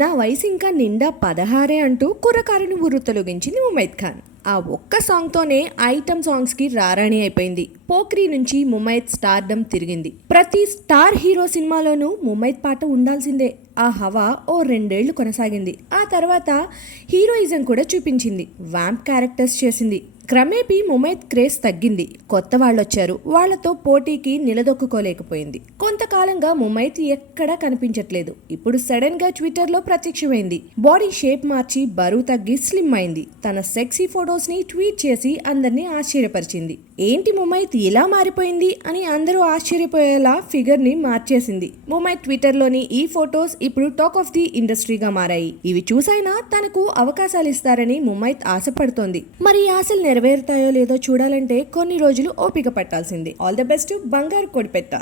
నా వయసు ఇంకా నిండా 16 అంటూ కుర్రకారుని ఊరు తొలగించింది ముమైత్ ఖాన్. ఆ ఒక్క సాంగ్తోనే ఐటమ్ సాంగ్స్కి రారాణి అయిపోయింది. పోక్రీ నుంచి ముమైత్ స్టార్డమ్ తిరిగింది. ప్రతి స్టార్ హీరో సినిమాలోనూ ముమైత్ పాట ఉండాల్సిందే. ఆ హవా ఓ 2 ఏళ్లు కొనసాగింది. ఆ తర్వాత హీరోయిజం కూడా చూపించింది. వ్యాంప్ క్యారెక్టర్స్ చేసింది. క్రమేపీ ముమైత్ క్రేజ్ తగ్గింది. కొత్త వాళ్ళొచ్చారు. వాళ్లతో పోటీకి నిలదొక్కుకోలేకపోయింది. కొంతకాలంగా ముమైత్ ఎక్కడా కనిపించట్లేదు. ఇప్పుడు సడన్ గా ట్విట్టర్ లో ప్రత్యక్షమైంది. బాడీ షేప్ మార్చి బరువు తగ్గి స్లిమ్ అయింది. తన సెక్సీ ఫొటోస్ ని ట్వీట్ చేసి అందరినీ ఆశ్చర్యపరిచింది. ఏంటి ముమైత్ ఇలా మారిపోయింది అని అందరూ ఆశ్చర్యపోయేలా ఫిగర్ ని మార్చేసింది. ముమైత్ ట్విట్టర్ లోని ఈ ఫొటోస్ ఇప్పుడు టాక్ ఆఫ్ ది ఇండస్ట్రీగా మారాయి. ఇవి చూసైనా తనకు అవకాశాలు ఇస్తారని ముమైత్ ఆశపడుతోంది. మరి ఈ ఆశలు నెరవేరుతాయో లేదో చూడాలంటే కొన్ని రోజులు ఓపిక పట్టాల్సిందే. ఆల్ ద బెస్ట్ బంగారు కొడిపెట్ట.